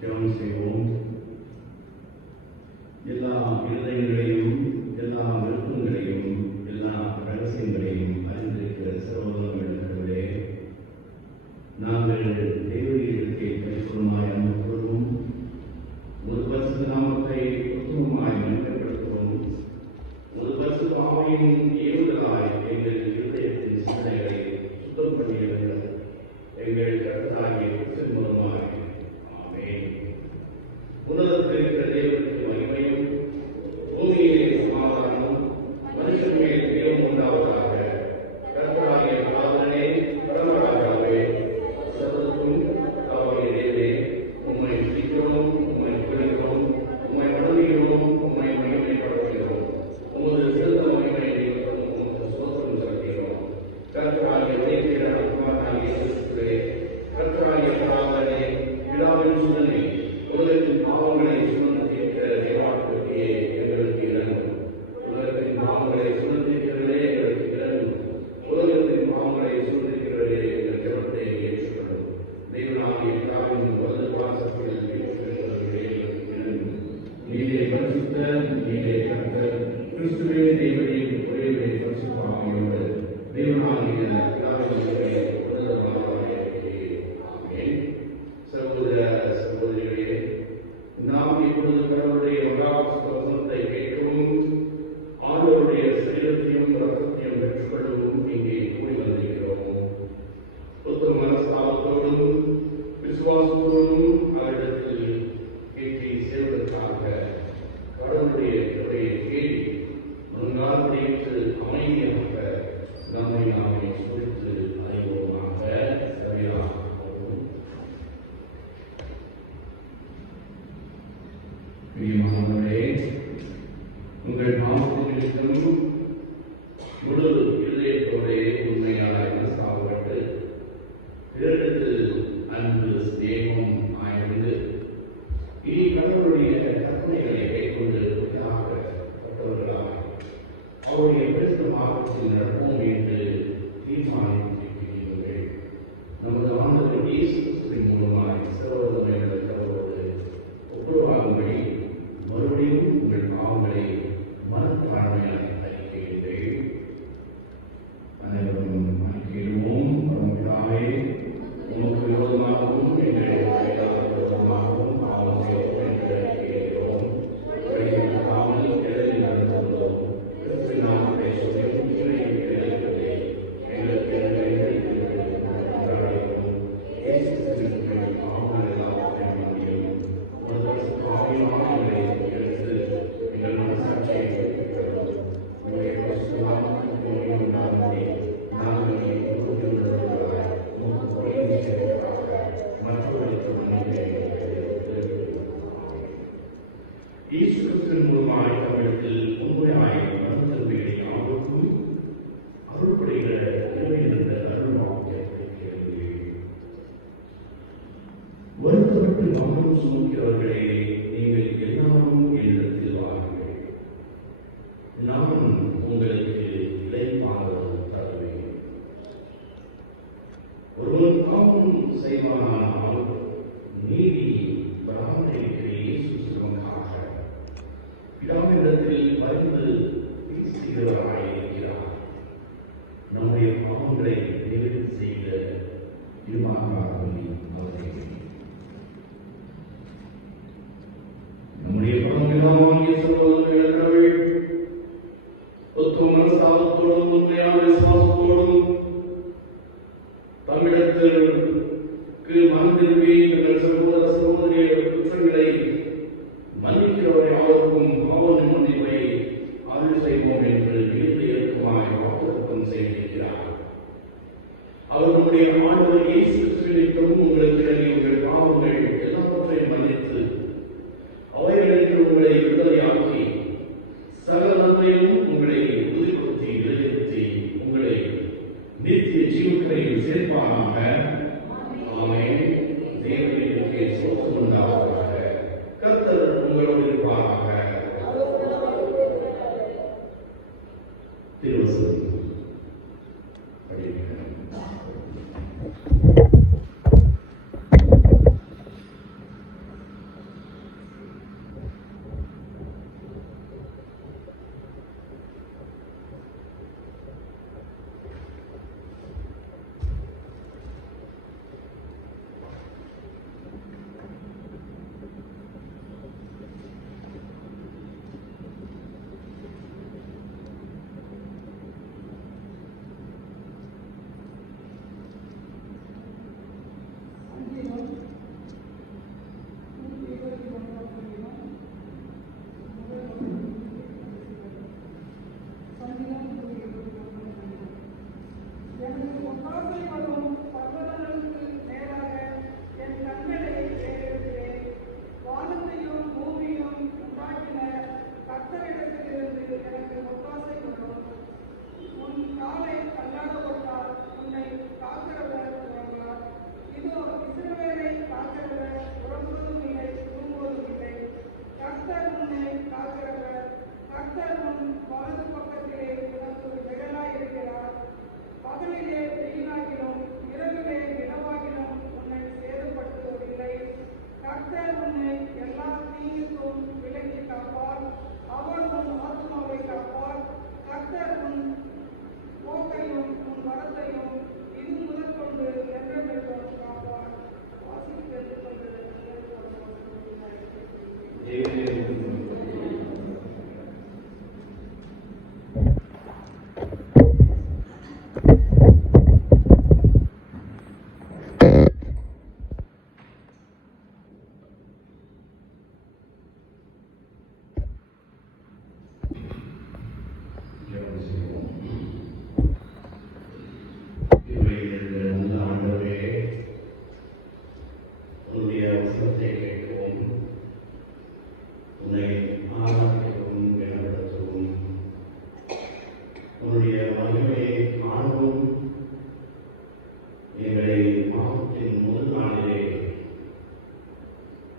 ஜெபம் செய்வோம். எல்லா இருதயங்களையும், எல்லா விருப்பங்களையும், எல்லா ரகசியங்களையும் அறிந்திருக்கிற சகோதரர்களே, நாங்கள் தேவரீருக்கு பரிசுத்தமாய் அனுப்புவதும் ஒரு பரிசுத்த நாமத்தை உத்தமமாய் மதிக்கப்படுத்துவோம். ஒரு பரிசுத்த ஆவியின் ஏவுதலாய் எங்கள் இருதயத்தின் சிந்தனைகளை சுத்தம் பண்ணியவர்கள் எங்கள் கர்த்தராகிய கிறிஸ்துவின் மூலமாய் ஆமென். உலகத்தில் இருக்கிற தேவனுக்கு மகிமையும் பூமியிலே சமாதானமும் மனுஷன் மேல் தெய்வம் உண்டாவதாக. கர்த்தராகிய ஆதரனே பரமராஜாவே சர்வத்துக்கும் அவருடைய தேவனே, உம்மை துதிக்கிறோம், உம்மை புகழ்கிறோம், உம்மை வணங்குகிறோம், உம்மை மகிமைப்படுத்துகிறோம். உமது சிறந்த மகிமை நிமித்தம் உமக்கு ஸ்தோத்திரம் செலுத்துகிறோம். கர்த்தராகிய உடைக்கிற ஆத்மாவாகிய கிறிஸ்துவே, கர்த்தராகிய ஆதரனே, பிதாவின் சுதனே, உலகத்தின் பாவங்களை சுமந்து தீர்க்கிற தேவாட்டுக்கே எங்களுக்கு இறங்கும். உலகத்தின் பாவங்களை சுமந்து தீர்க்கிறவரே எங்களுக்கு இறங்கும். உலகத்தின் பாவங்களை சுமந்திருக்கிறவரே எங்கள் ஜெபத்தை ஏற்றுக்கொள்ளும். தெய்வனாகிய பிதாவின் வலது பாசத்தில் வீற்றிருக்கிறவர்களே எங்களுக்கு இறங்கும். நீரே பரிசுத்தர், நீரே கர்த்தர், கிறிஸ்துவே தேவனின் ஒரே பரிசுத்த ஆவியோடு தெய்வனாகிய பிதாவினுடைய உன்னதமானவராக ஆமென். சகோதர சகோதரிகளே, நாம் இப்பொழுது கடவுளுடைய வசனத்தை கேட்கவும் ஆண்டவருடைய சரீரத்தையும் இரத்தத்தையும் பெற்றுக்கொள்ளவும் இங்கே கூடி வந்திருக்கிறோம். புத்த மனஸ்தாபத்தோடும் விசுவாசத்தோடும் அவரிடத்தில் கேட்டு சேர்வதற்காக கடவுளுடைய கிருபையை தேடி முன்காலத்தையற்று அமைதியாக நம்மை நாமே சோதித்து அறிவோமாக. சரியாகவும் பிரியமானவர்களே, உங்கள் பாவங்களுக்கும் முழு இதயத்தோடே உண்மையாய் மனஸ்தாபப்பட்டு பிறரிடத்தில் அன்பு ஸ்நேகம் ஆய்ந்து இனி கடவுளுடைய கற்பனைகளை கைக்கொண்டு உற்சாகப்பட்டவர்களாய் அவருடைய பரிசுத்த மார்க்கத்தில் நடப்போம் என்று தீர்மானித்திருக்கிறீர்கள். நமது ஆண்டவர் இயேசு கிறிஸ்துவின் மூலமாய் சகோதரர்களோடு ஒப்புரவாகும்படி மறுபடியும் உங்கள் பாவங்களை மனத்தாழ்மையாய் அறிக்கையிடுங்கள். அனைவரும் அறிக்கையிடுவோம். பரமபிதாவே, உமக்கு விரோதமாகவும் எங்களை விரோதமாகவும் பாவம் செய்தோம் என்று அறிக்கையிடுகிறோம். வழிகாட்டாமல் எதிரில் நடந்துள்ளோம். கிறிஸ்துவின் நாமத்தை சொல்லியும் இறைவன் கிடைக்கவில்லை. எங்களுக்கு கொண்டாடுகிறோம். இயேசு கிறிஸ்துவின் பாவங்கள் எல்லாவற்றையும் மன்னியும். ஒரு பரிசுத்த ஆவியானவரை எடுத்து எங்கள் மனசாட்சியை வைத்திருக்கிறோம். உங்களுடைய பரிசுத்த நாமத்துக்கு மகிமை உண்டாகும்படி நாங்கள் உறுதியுள்ளவர்களாய் உமக்கு பணிந்து செய்வதற்காக மற்றவர்களுக்கு மன்னிப்பை இயேசு கிறிஸ்துவின் மூலமாய் தமிழத்தில் உண்மையாய் மனத்திருமையை யாருக்கும் அருள்படுகிற நிறைவேறுகிற அருள் வாக்கியத்தை கேளுங்கள். வருத்தப்பட்டு மனம் சுமக்கிறவர்களே, நீங்கள் எல்லாரும் என்னிடத்தில் வாருங்கள், நான் உங்களுக்கு இளைப்பாறுதல் தருவேன். ஒருவன் பாவம் செய்வானால் நீதி பராமரிக்கிற இயேசு நமக்காக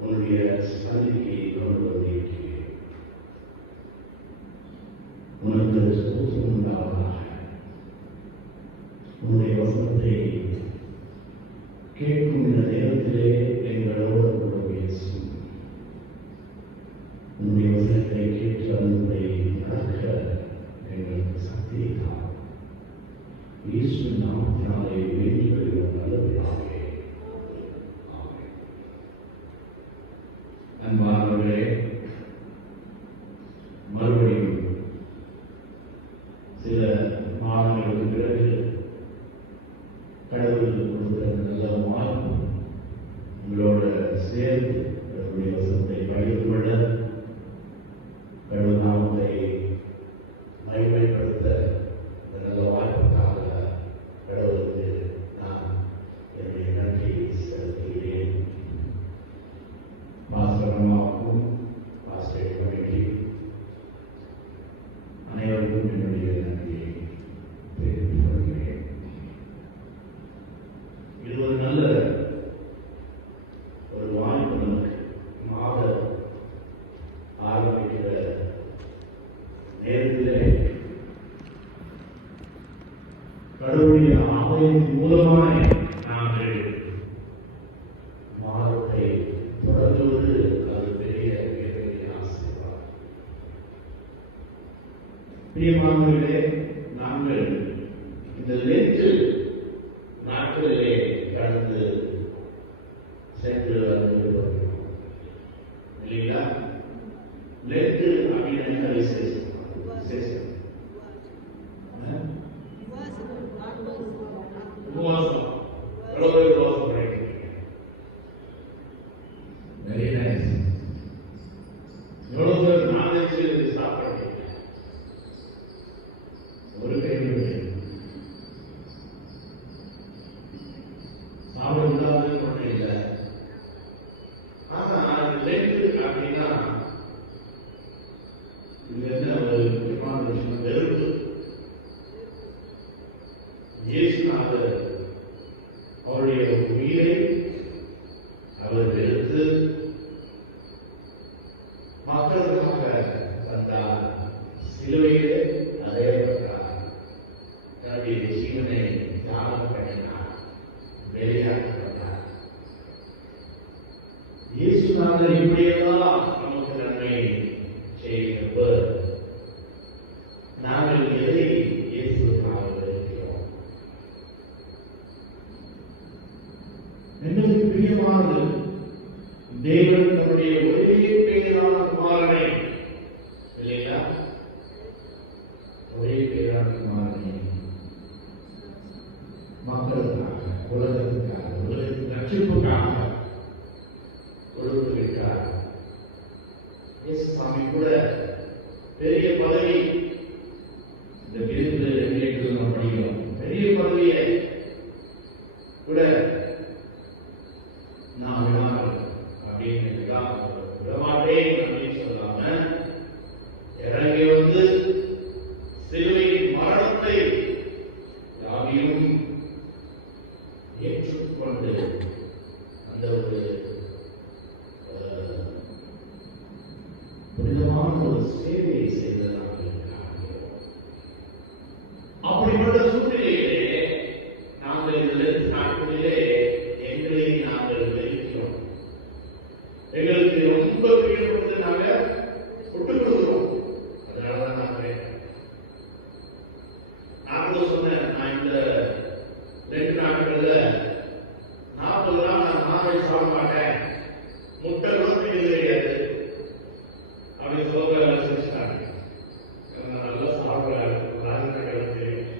உன்னுடைய சந்நிதியை கொண்டு வந்திருக்கிறேன். உனக்கு சந்தோஷம் உண்டாவதாக. உன்னுடைய வசனத்தை கேட்கும் இந்த நேரத்திலே எங்களோடு கூட பேசும். உன்னுடைய வசனத்தை கேட்டு அதன்படி நடக்க எங்களுக்கு சக்தியை தான். இயேசுவின் நாமத்தினாலே வேண்டிக் கொள்கிறோம் நல்ல பிதாவே. ஆமென். அன்பானவர்களே, மறுபடியும் சில மாதங்களுக்கு பிறகு கடவுள் கொடுத்த நல்ல வாய்ப்பு உங்களோட சேர்ந்து கடவுளுடைய வசனத்தை பகிர்ந்து கொள்ள, கடவுள் நாமத்தை மகிமைப்படுத்த இந்த நல்ல வாய்ப்புக்காக கடவுளுக்கு நான் என்னுடைய நன்றியை செலுத்துகிறேன். பாஸ்டர் அம்மாவுக்கும் பாஸ்டர் கமிட்டி அனைவருக்கும் என்னுடைய நன்றியை தெரிவித்துக் கொள்கிறேன். இது ஒரு நல்ல ஒரு வாய்ப்பு. நமக்கு மாத ஆரம்பிக்கிற நேரத்திலே கடவுளுடைய ஆலயத்தின் மூலமாய் நாங்கள் மாதத்தை தொடங்குவது அது பெரிய பெரிய ஆசீர்வாதம். பிரியமானவர்களே, நாங்கள் இந்த லென்ட் நாட்களிலே கடந்து சென்று வந்து வருகிறோம் இல்லைங்களா? லென்ட் அப்படின்னு என்ன விசேஷம்? உபவாசம். எவ்வளவு உபவாசம் பண்ணிருக்கீங்க? Very nice. எவ்வளவு பேர் நான்வெஜ் சாப்பிடுறீங்க? ஒரு கைவிட சாப்பிட முடியாதுன்னு ஒன்றும் இல்லை. ஆனா லென்ட் அப்படின்னா இது என்ன ஒரு முக்கியமான விஷயம்? வெறுப்பு. இயேசுநாதர் அவருடைய உயிரை அவர் வெறுத்து மக்களுக்காக வந்தார். சிலுவையிலே அறையப்பட்டார். தன்னுடைய ஜீவனை தியாகம் பண்ணினார். வெளியாக்கப்பட்டார். இயேசுநாதர் இப்படியெல்லாம் நமக்கு நன்மை செய்கிறவர். நாங்கள் எதை இயேசுக்காக இருக்கிறோம்? எங்களுக்கு பிரியமானது தேவன் தன்னுடைய ஒரே பேரான குமாரனை, இல்லைங்களா? ஒரே பேரான குமாரனை மக்களுக்காக, உலகத்துக்காக, உலகத்தின் ரட்சிப்புக்காக கொடுத்து விட்டார். இயேசுசாமி கூட பெரிய பதவி, இந்த விருது நம்ம படிக்கிறோம், பெரிய பதவியை கூட நான் விடாமல் அப்படின்னு விடமாட்டேன் அப்படின்னு சொல்லாம இறங்கி வந்து சிலுவையின் மரணத்தை யாவையும் ஏற்றுக்கொண்டு அந்த ஒரு புனிதமான ஒரு சேவையை செய்ததாக இருக்கிறார்கள். அப்படிப்பட்ட சூழ்நிலையிலே நாங்கள் இதில் நாட்களிலே எங்களை நாங்கள் வெறுக்கிறோம். எங்களுக்கு ரொம்ப பிரியப்படுறது நாங்கள் விட்டுக் கொடுக்கிறோம். அதனாலதான் நாங்கள் சொன்னேன், நான் இந்த 2 நாட்கள்ல 40 நாள் நான் நான்வெஜ் சாப்பிட மாட்டேன், முட்டை கூட திங்கிறது கிடையாது அப்படின்னு சொல்ல எல்லாம் செஞ்சுட்டாங்க. நான் நல்லா சாப்பிடுறேன், ராஜநாயகம் தெரியும்.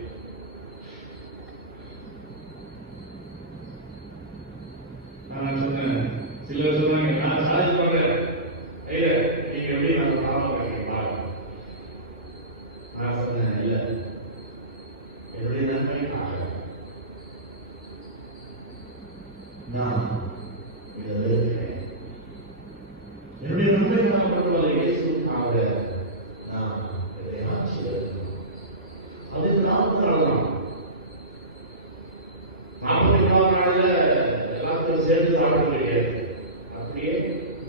நான் சொன்னேன், சிலர் சொன்னாங்க நான் சாதி பண்றேன், நீங்க எப்படி நம்ம லாபம் கிடைக்கலாம்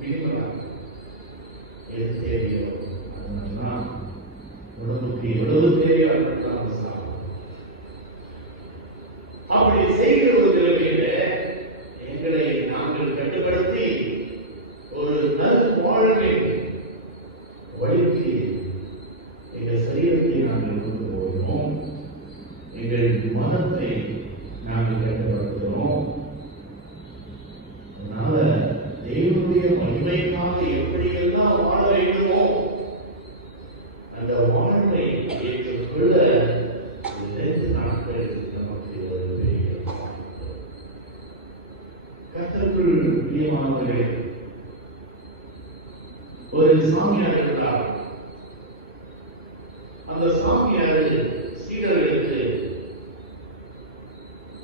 மினிமலா எது தேவையோ அதனால உடம்புக்கு எவ்வளவு தேவையோ அதற்காக சாப்பிடும். அப்படி செய்கிற ஒரு நிலைமையில எங்களை நாங்கள் கட்டுப்படுத்தி ஒரு நல் வாழ்வை வழிக்கு எங்கள் சரீரத்தை நாங்கள் கொண்டு போகிறோம், எங்கள் மனத்தை நாங்கள் கட்டுப்படுத்துகிறோம். அதனால தேவனுடைய மகிமைக்காக எப்படியெல்லாம் வாழ வேண்டுமோ அந்த வாழ்வை ஏற்றுக்கொள்ள 2 நாட்கள் நமக்கு ஒரு பெரிய கர்த்தருக்குள் பிரியமானவர்களே. ஒரு சாமியார் இருந்தார். அந்த சாமியார் சீடர்களுக்கு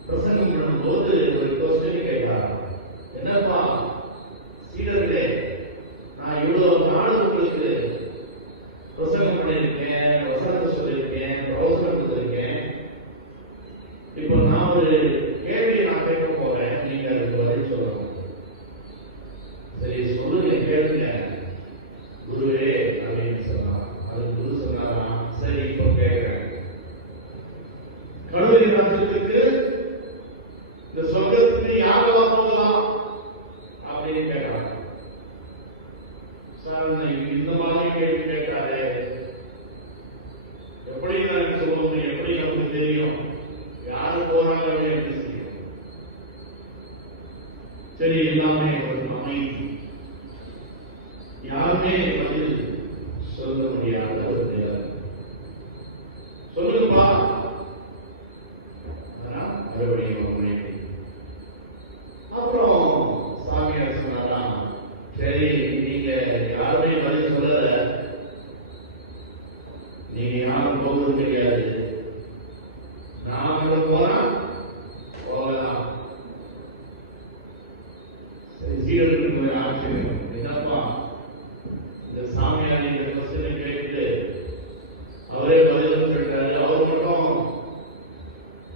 பிரசங்கம் பண்ணும்போது ஒரு கொஸ்டின் கேட்டார். என்னப்பா சீடர்களே, நான் இவ்வளவு நாள் உங்களுக்கு பிரசங்கம் பண்ணியிருக்கேன், வசனத்தை சொல்லியிருக்கேன், பிரவசனம் கொடுத்திருக்கேன். இப்போ நான் ஒரு கேள்வியை நான் கேட்க போறேன், நீங்க அதுக்கு பதில் சொல்லணும். சரி சொல்லுங்க, கேளுங்க குருவே அப்படின்னு சொன்னார். அது குரு சொன்னாராம், சரி இப்போ கேட்கிறேன். கடவுளை ராஜ்யத்துக்கு இந்த சொர்க்கத்துக்கு யாரெல்லாம் போகலாம் அப்படின்னு கேட்கிறாங்க. சார் இந்த மாதிரி கேள்வி கேட்காது, எப்படி நான் சொல்லணும், எப்படி நமக்கு தெரியும் யாரு போறாங்க அப்படின்னு தெரியும். சரி எல்லாமே ஒரு அமைதி, யாருமே பதில் சொல்ல முடியாத ஒரு நிலை. சொல்லுங்கப்பா மறுபடியும் அமைதி. அப்புறம் சாமியார் சொன்னாராம், சரி நீங்க யாருமே பதில் சொல்லல, நீங்க யாரும் போகிறது கிடையாது, நாம போனா போகலாம். சரி சீடர்களுக்கு ஆச்சரியம், என்னப்பா இந்த சாமியார் இந்த கொஸ்டினை கேட்டு அவரே பதில் சொல்லிட்டாரு, அவர் மட்டும்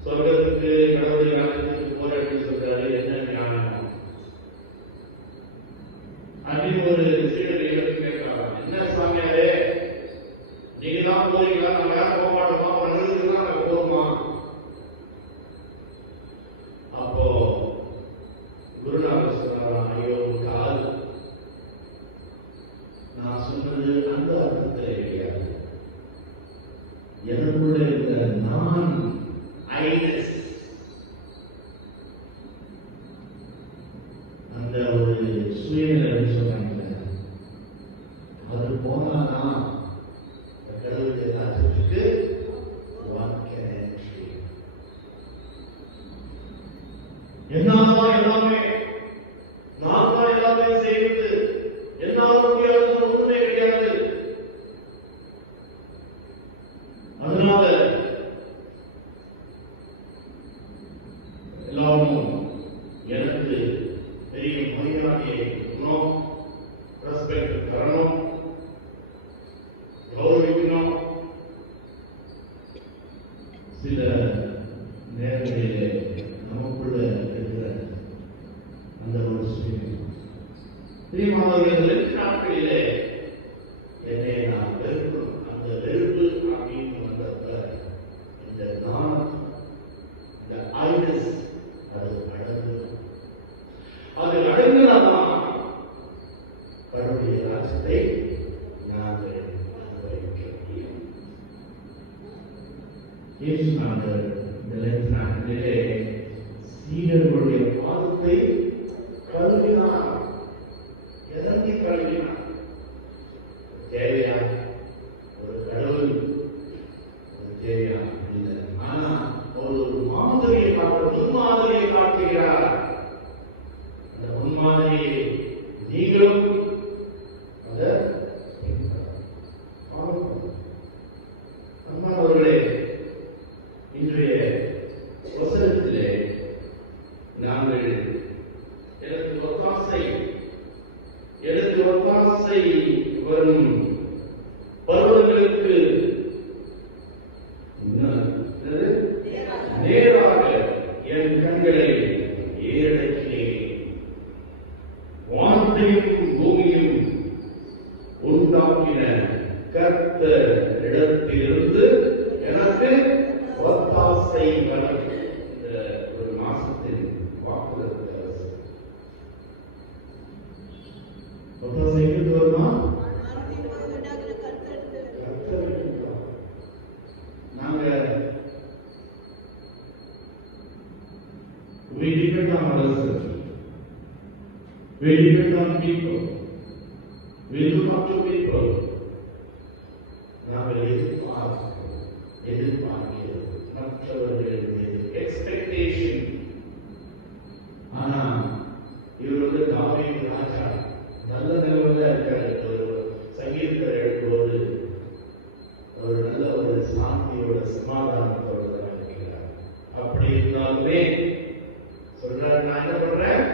சொர்க்கத்துக்கு கடவுளை ராஜ்யத்துக்கு போராடி சொல்றாரு, என்ன ஞானம் அப்படின்னு ஒரு சீடரை எடுத்து கேட்கிறாங்க. என்ன சாமியாரே, நீங்க தான் போறீங்களா, நாங்க யாரும் போக மாட்டோமா, நல்லதுக்கு தான் நாங்க போகுமா? அப்போ குருநாதர் சொன்னாராம், ஐயோ கால், நான் சொன்னது அந்த அர்த்தத்தில் கிடையாது. எனக்குள்ள இருக்கிற நான் ஐனஸ், அந்த ஒரு சுயநிலை சொன்னாங்க, அது போனாதான் கடவுளுடைய ராஜ்யத்துக்கு என்னால்தான் எல்லாமே, நான் தான் எல்லாமே செய்வது, என்னால் முடியாத உண்மை கிடையாது. அதனால எல்லாரும் எனக்கு பெரிய மரியாதையை கொடுக்கணும், ரெஸ்பெக்ட் தரணும், கௌரவிக்கணும். சில நேரங்களிலே நமக்குள்ள இருக்கிற அந்த ஒரு சூழ்நிலை பிரியமானவர்கள் 2 நாட்களிலே என்னை நான் வெறுக்கணும். அந்த வெறுப்பு அப்படின்னு வந்தப்ப இந்த நான், இந்த ஐனஸ் அது அடங்கு, அது அடங்குனாதான் கடவுளுடைய ராஜ்யத்தை நாங்கள் அனுபவிக்க முடியும். இயேசுநாதர் இந்த 2 நாட்களிலே சீடர்களுடைய பாதத்தை கழுவினார், இறங்கி கழுவினார். தேவையா ஒரு கடவுள், தேவையா இல்லை. ஆனா ஒரு மாதிரியை காட்ட, முன்மாதிரியை காட்டுகிறார். அந்த முன்மாதிரியை நீங்களும் அதை அன்பானவர்களே, இன்றைய வசனத்திலே நாங்கள் எனக்கு ஒத்தாசை வரும் பருவங்களுக்கு நேராக என் கண்களை ஏறெடுக்கிறேன். வானத்தையும் பூமி கர்த்த இடத்திலிருந்து எனக்கு ஒத்தாசை வரும். இந்த ஒரு மாசத்தின் வாக்குறுதி ஒத்தாசை எங்கிருந்து வருமா? நாங்க we depend on ourselves. We depend on people. We look up to people. நாங்கள் எதிர்பார்க்கிறோம் மற்றவர்களுடைய எக்ஸ்பெக்டேஷன். ஆனா இவர் தாவீது ராஜா நல்ல நிலைமையில இருக்காரு. சங்கீதத்தை எழுதும்போது அவர் நல்ல ஒரு சாந்தியோட சமாதானத்தோட இருக்கிறார். அப்படி இருந்தாலுமே சொல்றாரு, நான் என்ன பண்றேன்?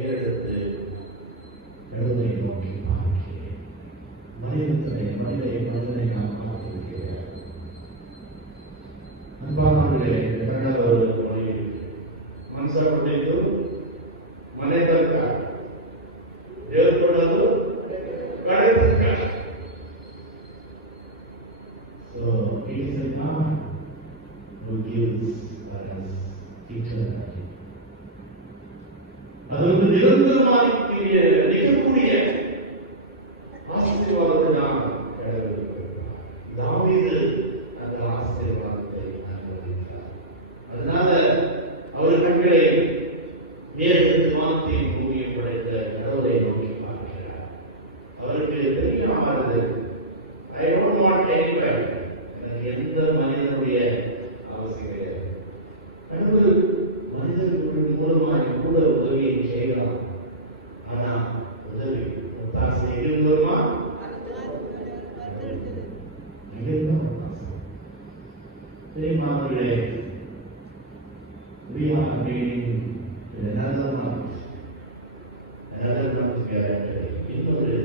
ஏறெடுத்து எழுதை நோக்கி பார்க்கிறேன். மனிதனை நான் பார்த்திருக்கிறேன். அன்பானவர்களே, இரண்டாவது ஒரு மொழி மனசா கொண்டிದ್ದು ಮನೆ ತನಕ ದೇವರು ಕೊಡೋದು ಕಡೆ ತನಕ. So it is a God who gives us eternity. அது வந்து நிரந்தரமாகக்கூடிய நிகழக்கூடிய ஆசீர்வாதத்தை நாம் தாவீது அந்த ஆசீர்வாதத்தை அனுபவித்தார். அதனால அவர் கண்களை நேரத்து வானத்தையும் பூமியும் படைத்த கடவுளை நோக்கி பார்க்கிறார். அவருக்கு பெரிய ஆறுதல். I don't want anybody. எனக்கு எந்த மனிதனுடைய அவசியம் கிடையாது. கடவுள் மனிதர்கள் மூலமாக கூட உதவியை செய்யலாம். ஆனா உதவி ஒத்தாசை எங்கிருந்து வருமா? தெரியுமாவர்களே, we are reading in another month இன்னொரு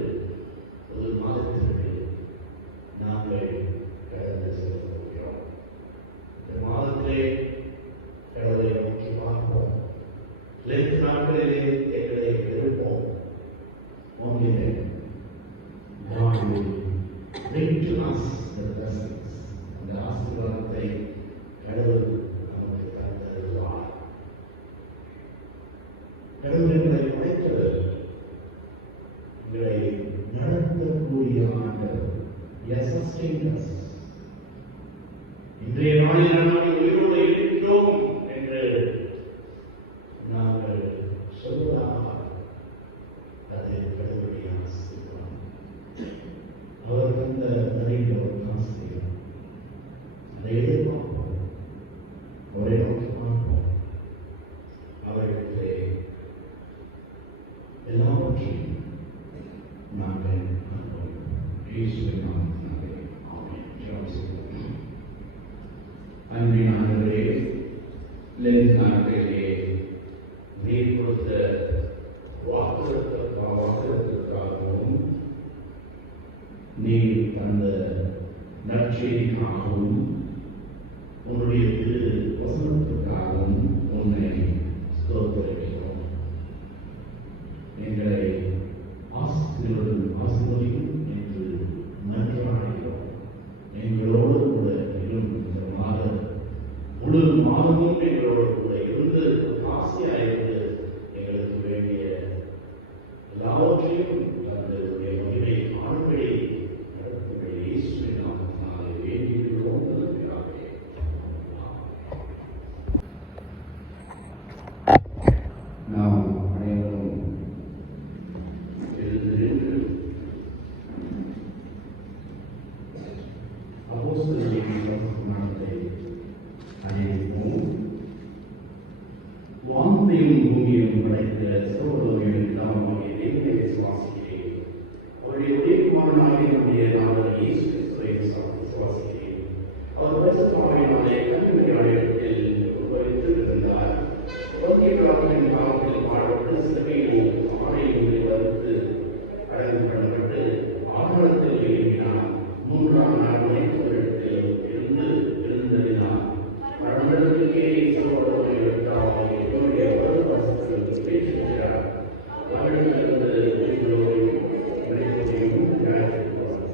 ஒரு மாதத்திற்கு நாங்கள் கடந்து செல்கிறோம். இந்த மாதத்திலே கடவுளை நோக்கி பார்ப்போம். லென்த் நாட்களிலே எங்களை இருப்போம். Only then God will bring to us the blessings. அந்த ஆசீர்வாதத்தை கடவுள் நமக்கு தந்தருவார். கடவுள் எங்களை படைத்தவர், எங்களை நடத்தக்கூடிய ஆண்டவர். இன்றைய நாளில் நாங்கள் உயிரோடு இருக்கிறோம் என்று நாங்கள் சொல்வதாக அது கடவுளுடைய ஆசீர்வாதம். அவர் தந்த அறிந்த ஒரு ஆசீர்வாதம். அதை எதிர்பார்ப்போம், அவரை நோக்கி பார்ப்போம். அவர்களுக்கு எல்லாவற்றையும் நாங்கள் அன்பினானவரே, லென்த் நாட்களிலே நீர் கொடுத்த வாக்குறுதிகளுக்காகவும் நீர் தந்த நற்செய்திக்காகவும் உன்னுடைய திரு வசனத்திற்காகவும் உன்னை ஸ்தோத்திரிக்கிறோம். எங்களை ஆசீர்வதியும் என்று நன்றாகிறோம். எங்களோடு கூட இரும். இந்த மாதம் முழு மாதமும் எங்களோடு கூட இருந்து ஆசையாயிருந்து எங்களுக்கு வேண்டிய எல்லாவற்றையும் தங்களுடைய மகிமை ஆண்களை நடத்துகிற இயேசுவின் நாமத்தினாலே வேண்டிக்கிறோம். நாம் அனைவரும் வானத்தையும் பூமியையும் படைத்த சர்வலோகங்களின் நாமமாகிய தேவனை விசுவாசிக்கிறேன். அவருடைய ஒரே குமாரனாகிய நம்முடைய நாமர் இயேசு கிறிஸ்துவை விசுவாசிக்கிறேன். அவர் பரிசுத்தமாவினாலே கன்னிமரியாளிடத்தில் உட்பவித்து இருந்தார். பொந்திய பிலாத்தின் காலத்தில் பாடப்பட்டு சிலுவையில் ஆணையின்றி வறுத்து அடங்கு பண்ணப்பட்டு ஆவணத்தில் எழுப்பினார். 3ஆம் நாள் மனிதர்களிடத்தில் இருந்து எழுந்ததினார். மரணத்திற்கே சோழர்கள் எடுத்தால் என்னுடைய வருவாசத்தில் பேசுகிறார். அவரிடமிருந்து உங்களோடையும் மனிதர்களையும் நியாயத்திற்குவார்.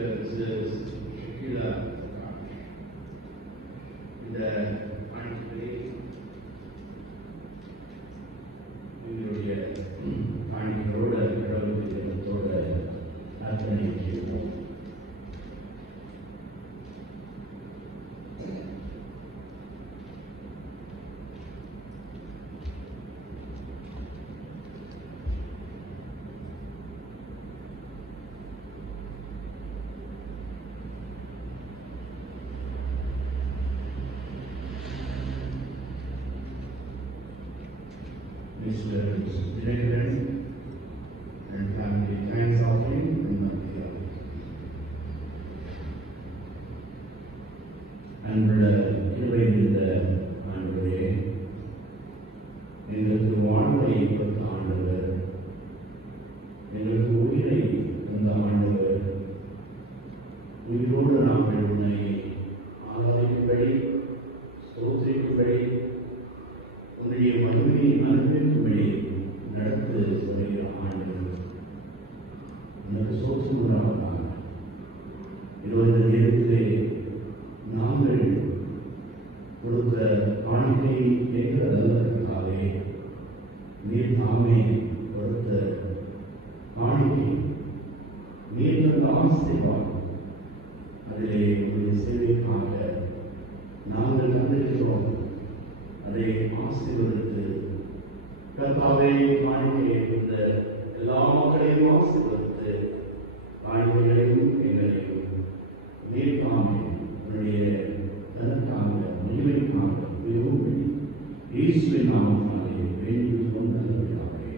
Mrs. Shakila இந்த ஆண்டிகளே இவருடைய ஆண்டிகளோட கடவுள் தினத்தோட அர்ப்பணை செய்வோம். Mr. Vinegaran and family thanks offering from Madhya. அன்புள்ள இருவரிந்த ஆண்டவரே, எங்களுக்கு வாழ்வை கொடுத்த ஆண்டவர், எங்களுக்கு உயிரை தந்த ஆண்டவர், உயிரோடு நாங்கள் உன்னை ஆராதிக்கும்படி ஸ்தோத்திரிக்கும்படி உன்னுடைய மகிமையை அனுபவிக்கும்படி நடத்து வருகிற ஆண்டவர் உனக்கு சோற்றம் உண்டாவதாக. இருபது நேரத்திலே நாங்கள் கொடுத்த காணிக்கை கேட்கிற நல்லதற்காகவே நீர் தாமே கொடுத்த காணிக்கை நீர் தந்த ஆசீர்வாதம் அதிலே உங்களுடைய சேவைக்காக நாங்கள் தந்திருக்கிறோம். அதை ஆசீர்வதித்து கர்த்தாவே காணிக்கையை கொடுத்த எல்லா மக்களையும் ஆசீர்வதித்து காணிக்கைகளையும் எங்களையும் நீர் தாமே உன்னுடைய தனக்காக மகிமைக்காக விரும்பி இயேசுவின் நாமத்தினாலே வேண்டிக் கொண்டவர்களாகவே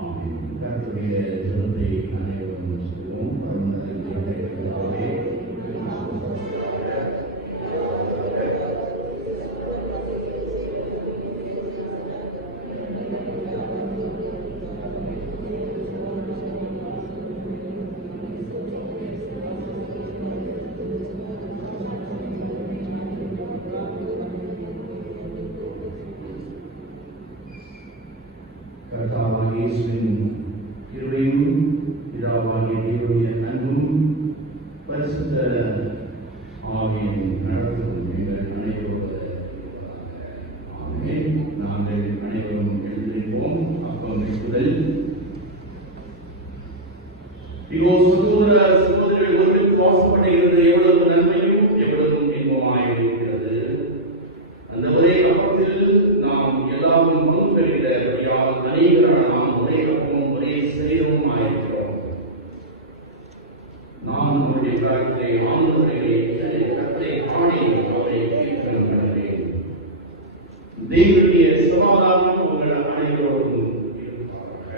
ஆமென். கர்த்தருடைய ஜெபத்தை அனைவரும் சொல்வோம். பரமதேவனே கர்த்தாவாகிய இயேசுவின் கிருபையும் பிதாவாகிய தேவனுடைய அன்பும் பரிசுத்த ஆவியின் நடத்தும் எங்கள் அனைவரோடு ஆமென். நாங்கள் அனைவரும் எழுந்திருப்போம். அப்பம் வைக்குதல். இதோ சகோதர சகோதரிகள் ஒருவருக்கு வாசப்படைகிறது எவ்வளவு நன்மையும் எவ்வளவு இன்பமாய் இருக்கிறது. அந்த ஒரே அப்பத்தில் நாம் எல்லாரும் பங்கு பெறுகிறபடியால் அநேகரான நாம் ஒரே அப்பமும் ஒரே சரீரமும் ஆயிருக்கிறோம். நான் நம்முடைய காலத்திலே ஆண்டுகளை கட்டளை காணி அவரை கீர்த்தனம் பண்ணுகிறேன். தேவனுடைய சமாதானம் உங்கள் அனைவரோடும் இருப்பாராக.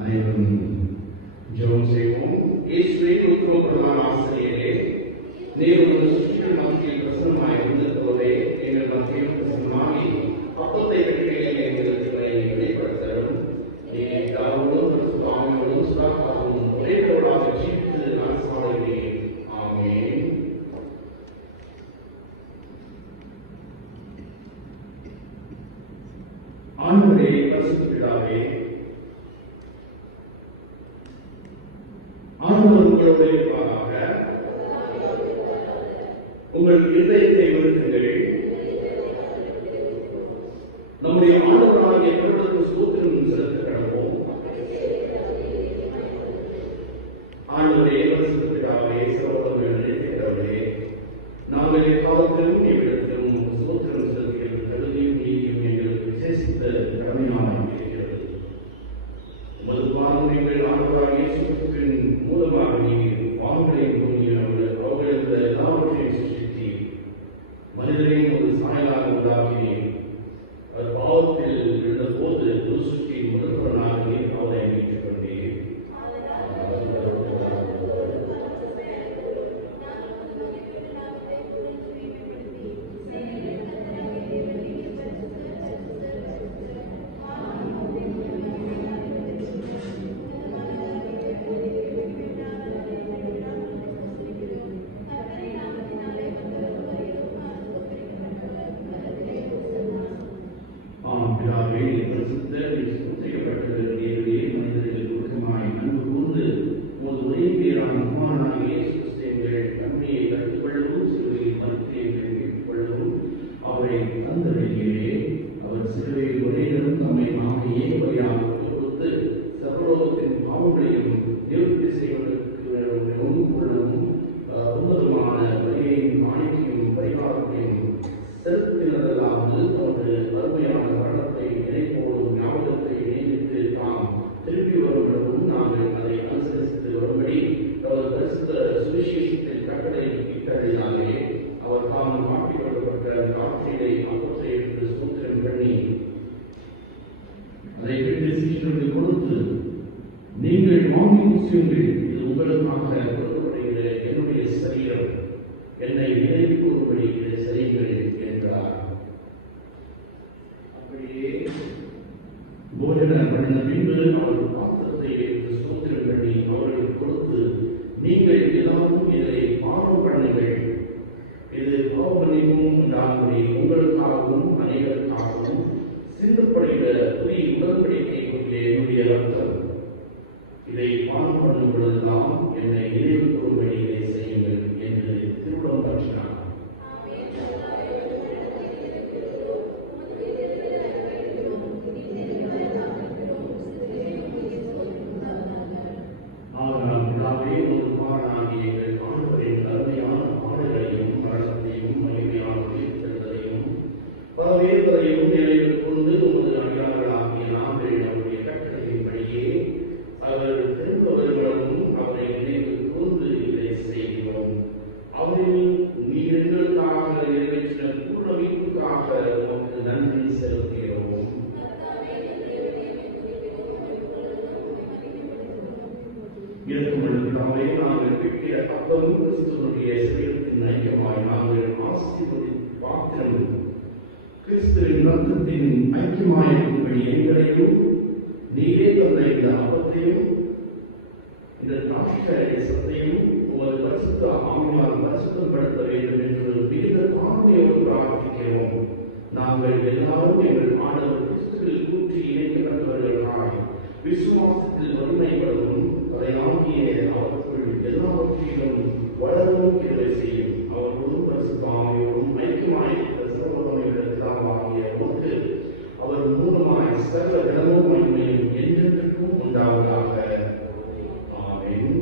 அனைவரும் ஜெபம் செய்வோம். இயேசுவே உத்தம பிரதான ஆசிரியரே, நீர் ஒரு சிஷ்யர் மத்தியில் பிரசன்னமாய் இருந்திருப்பதே எங்கள் மத்தியில் பிரசன்னமாகி அப்பத்தை வெற்றிகளை எங்களுக்கு வெளிப்படுத்தலும் நீர் யாரோடும் சுவாமியோடும் சுதாகாரமும் ஒரே கடவுளாக ஜீவித்து அரசாடுகிறேன். ஆமென். ஆண்டவரே, பரிசுத்த பிதாவே, ஆண்டவர் உங்களோடு இருப்பாராக. உங்கள் இதயத்தை விருத்துங்கள். நம்முடைய ஆண்டவராகிய கடவுளுக்கு ஸ்தோத்திரம் செலுத்த கடவோம். ஆண்டவரே, பரிசுத்த பிதாவே, சர்வவல்லமை நிறைந்தவரே, நாங்கள் எக்காலத்திலும் எவ்விடத்திலும் ஸ்தோத்திரம் செலுத்துகிற தகுதியும் நீதியும் எங்களுக்கு விசேஷித்த கடமையாக இருக்கிறது. உமது பாரம்பரியங்கள் ஆண்டவராகிய இயேசு கிறிஸ்துவின் மூலமாக நீர் வான்களையும் பூமியில் அவர்களுக்கு எல்லாவற்றையும் சிருஷ்டித்து மனிதரையும் ஒரு சாயலாக உண்டாக்கினீர். அது பாவத்தில் இருந்தபோது ஒரு சுற்றியின் முதல்வனாக நீர் என்னை நினைவு கூறும்படி இதை செய்யுங்கள் என்றார். அப்படியே போஜனம் பண்ணின பின்பு அவர் பாத்திரத்தை எடுத்து ஸ்தோத்திரம் பண்ணி அவர்களுக்கு கொடுத்து, நீங்கள் எல்லாரும் இதை பானம் பண்ணுங்கள், இது பாவ மன்னிப்பும் உண்டாகும்படி உங்களுக்காகவும் அனைவருக்காகவும் சிந்தப்படுகிற புதிய உடன்படிக்கைக்குரிய என்னுடைய ரத்தம். இதை பானம் பண்ணும் பொழுதுதான் என்னை நினைவு கூறும்படி இதை செய்யுங்கள் என்று திருவிழம் பற்றினார். நாங்கள் பெற்ற அப்பமும் கிறிஸ்துவனுடைய சரீரத்தின் ஐக்கியமாய் நாங்கள் ஆசீர்வதி பாத்திரம் கிறிஸ்துவின் ரத்தத்தின் ஐக்கியமாயிருக்கும்படி எங்களையும் நீரே தந்த இந்த அப்பத்தையும் இந்த திராட்சையத்தையும் உமது பரிசுத்த ஆவியால் பரிசுத்தப்படுத்த வேண்டும் என்று மிகுந்த தாழ்மையோடு பிரார்த்திக்கிறோம். நாங்கள் எல்லாரும் எங்கள் ஆண்டவர் கிறிஸ்துவில் கூற்றி இணைக்கப்பட்டவர்களாய் விசுவாசத்தில் வலிமைப்படவும் அதையாகிய அவற்றுள் எல்லாவற்றிலும் வளரவும் கிருபை செய்யும். அவர்களும் பரிசுத்த ஆவியோடும் ஐக்கியமாயிருக்கிற சர்வதமிழத்திலாகிய உமக்கு அவர் மூலமாய் சர்வ இடமும் மகிமையும் என்றென்றைக்கும் உண்டாவதாக. ஆமென்.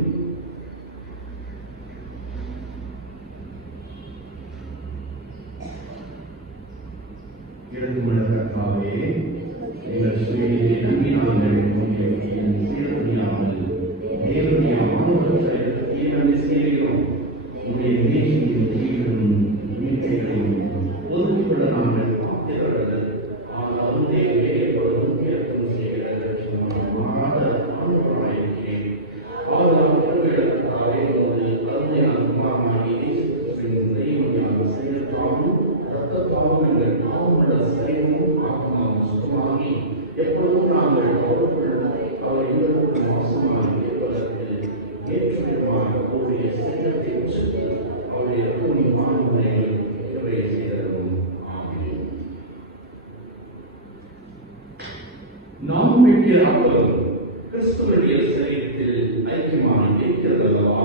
இரண்டுமுள்ள கர்த்தாவே, எங்கள் சுயத்தை நம்பி நாங்கள் சீரழியாமல் தேவனுடைய ஆனந்த தீரனை செய்கிறோம். உடைய நேசத்தையும் தீவிரம் மீட்டைகளையும் ஒதுக்கிவிட நாங்கள் பாத்திரர்கள். ஆனால் தேவே பலரும் இறக்கம் செய்கிற மாறாத ஆண்டவராயிருக்கிறேன். ஆதலால் பிறவிடத்தாலே ஒரு கருணையான குமாரனாகி நேசத்தின் தெய்வமாக செய்யத்தாலும் இரத்தத்தாலும் எங்கள் பாவமுள்ள சரீரமும் ஆத்மாவும் சுத்தமாகி எப்பொழுதும் நாங்கள் அவர் எங்களுக்கு மாசமாக இருப்பதற்கு ஏற்றுவிதமாக அவருடைய சரீரத்தை உச்சித்து அவருடைய பூமி மாண்புகளை கிருபை செய்தரும். ஆமென். நாம் பெற்ற அப்பம் கிறிஸ்துவனுடைய சரீரத்தில் ஐக்கியமாக இருக்கிறது அல்லவா?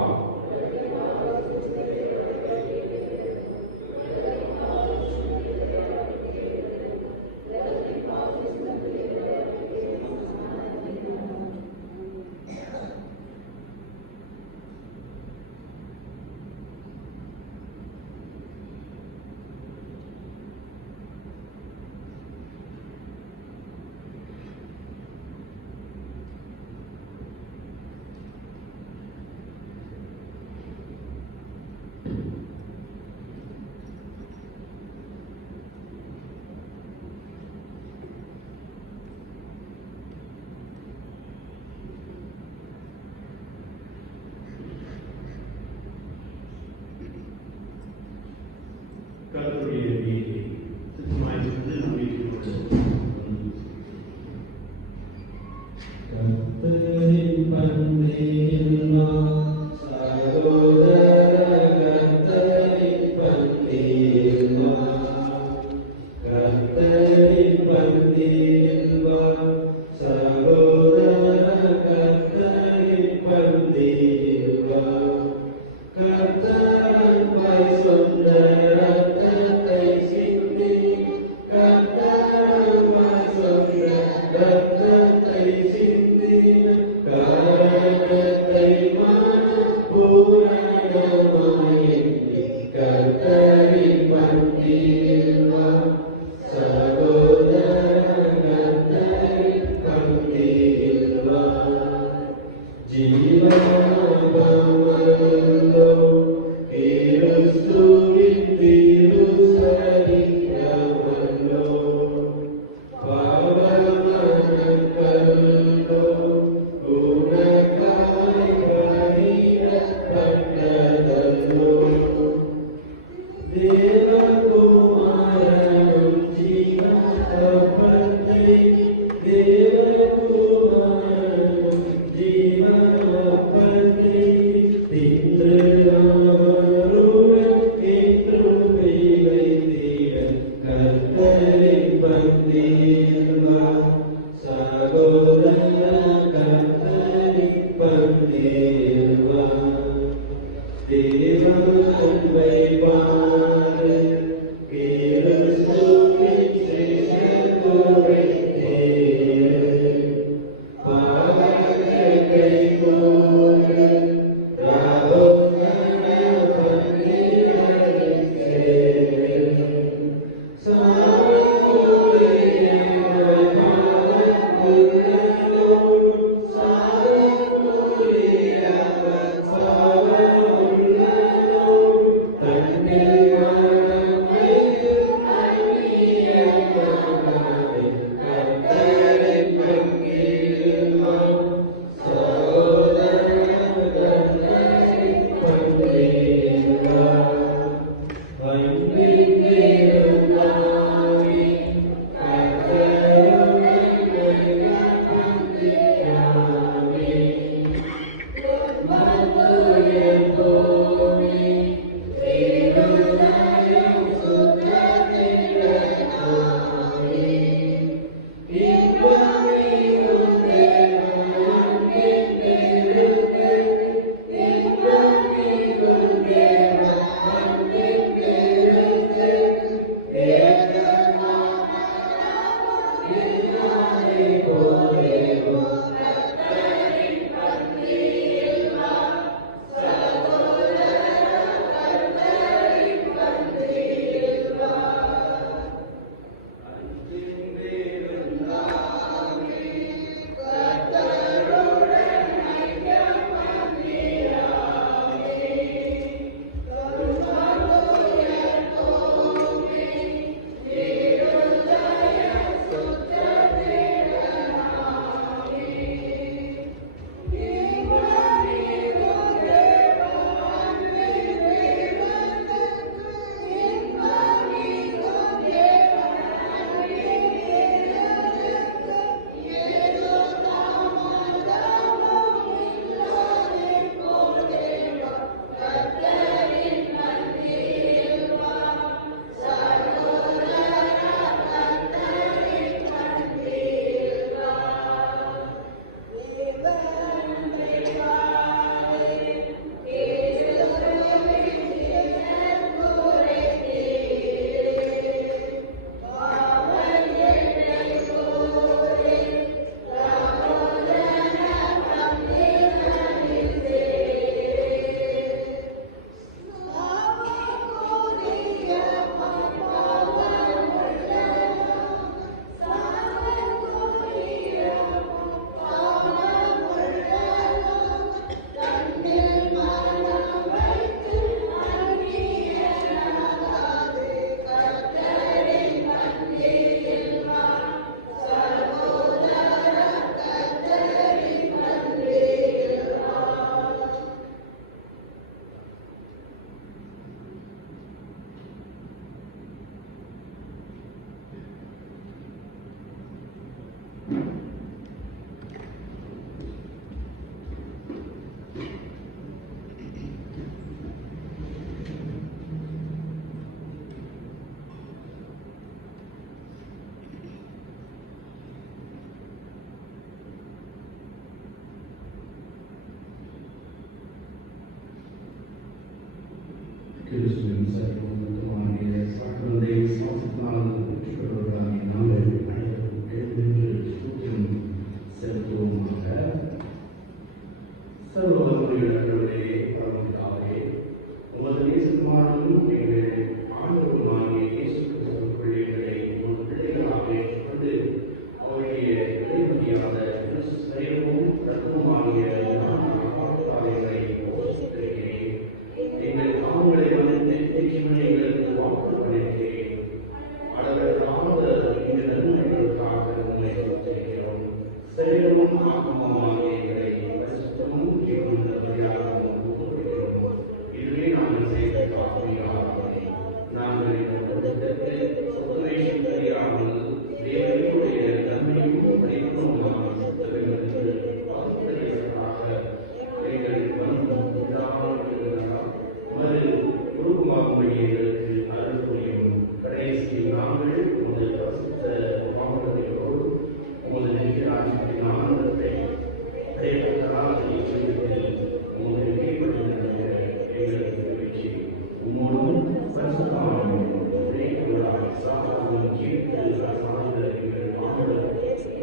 கிறிஸ்துவின் சர்வத்துவமாகிய சகலதை சுவாசத்தினால் பெற்றுக்கொள்வதாகிய நாங்கள் அனைவரும் எழுந்து ஸ்தோத்திரம் செலுத்துவோமாக. சர்வவல்லமையுள்ள கடவுளே, பரமபிதாவே, உமது நேசகுமாரனும் எங்கள் ஆண்டவருமாகிய இயேசு கிறிஸ்துவுக்குள் எங்களை உமது பிள்ளைகளாக ஏற்றுக்கொண்டு அவருடைய இறைவழியாத சரீரமும் இரத்தமுமாகிய எங்கள் பாவங்களை மன்னித்து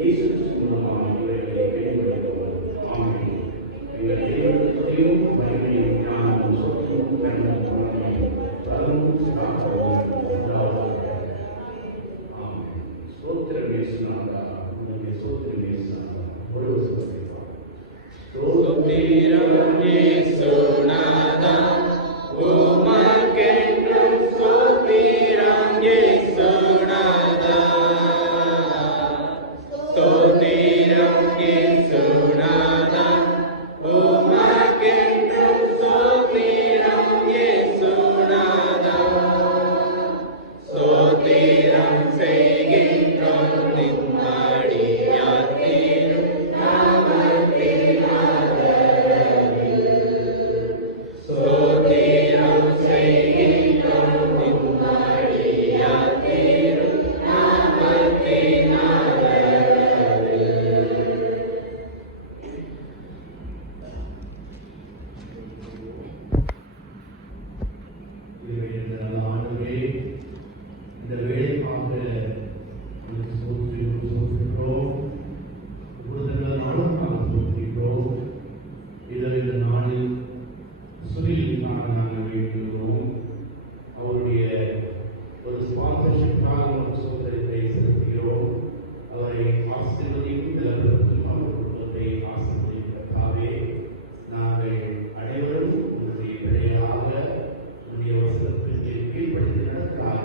இயேசு கிறிஸ்து மூலமாக இவைகளை வெளிப்படுத்துவோம். ஆமென். எங்கள் தேவனுடையும் மகிமையும் ஞானமும் சொத்தும் கண்ணும் குணமும் தலமும் சிறாக்கவும் உண்டாவதாக. ஆமென். ஸ்தோத்திரம் இயேசுநாதா, உம்முடைய ஸ்தோத்திரம் இயேசுநாதா. ஒருவர் சொல்லுவார். ஸ்தோத்திரம் இயேசுநாதா, உமக்கென்றும் ஸ்தோத்திரம் இயேசுநாதா. ஸ்தோத்திரம் இயேசுநாதா, உமக்கென்றும் ஸ்தோத்திரம் இயேசுநாதா. ஸ்தோத்திரம் செய்கின்றோம் நிம்மடியாத்திரும் ஸ்தோத்திரம் செய்கின்றோம் நிம்மடியாத்திரும் ஆண்டவரே, இந்த வேலைக்காக உமக்கு ஸ்தோத்திரிக்கிறோம். உங்களுடைய நாளுக்காக ஸ்தோத்திரிக்கிறோம். இந்த நாளில் சுனிலுக்காக நாங்கள் வேண்டுகிறோம். அவருடைய ஒரு ஸ்பான்சர்ஷிப்காக ஒரு சோதனை செலுத்துகிறோம். அவரை ஆசீர்வதியும் நிலவரத்தில் அவர் குடும்பத்தை ஆசீர்வதிப்பதற்காகவே நாங்கள் அனைவரும் உன்னுடைய பிள்ளையாக உன்னுடைய வசனத்திற்கு கீழ்ப்படுத்தினதற்காக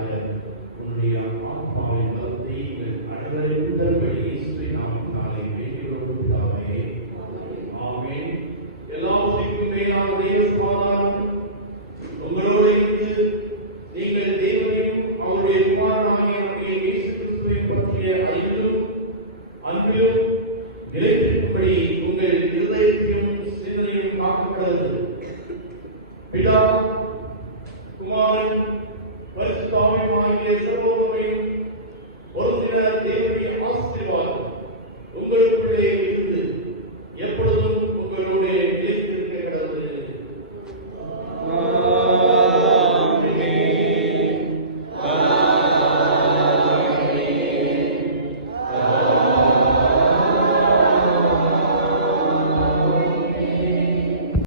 உன்னுடைய ஆத்மாவின் பலத்தை எங்கள் அனைவருக்கும் தரும்படி இயேசுவை நாமத்தினாலே வேண்டுகிறோம் பிதாவே. ஆமென். எல்லாவற்றிற்கும் மேலான தேவ சமாதானம் உங்களோடு இருந்து நீங்கள் தேவனையும் அவருடைய குமாரனாகிய நம்முடைய இயேசு கிறிஸ்துவையும் பற்றிய அறிவிலும் அன்பிலும் நிலைத்திருக்கும்படி உங்கள் இருதயத்தையும் சிந்தனையும் காக்கப்படுகிறது. பிதா, குமாரன், பரிசுத்த ஆவியாகிய சர்வவல்லமையும் ஒரு சில தேவனுடைய ஆசீர்வாதம் உங்களுக்குள்ளே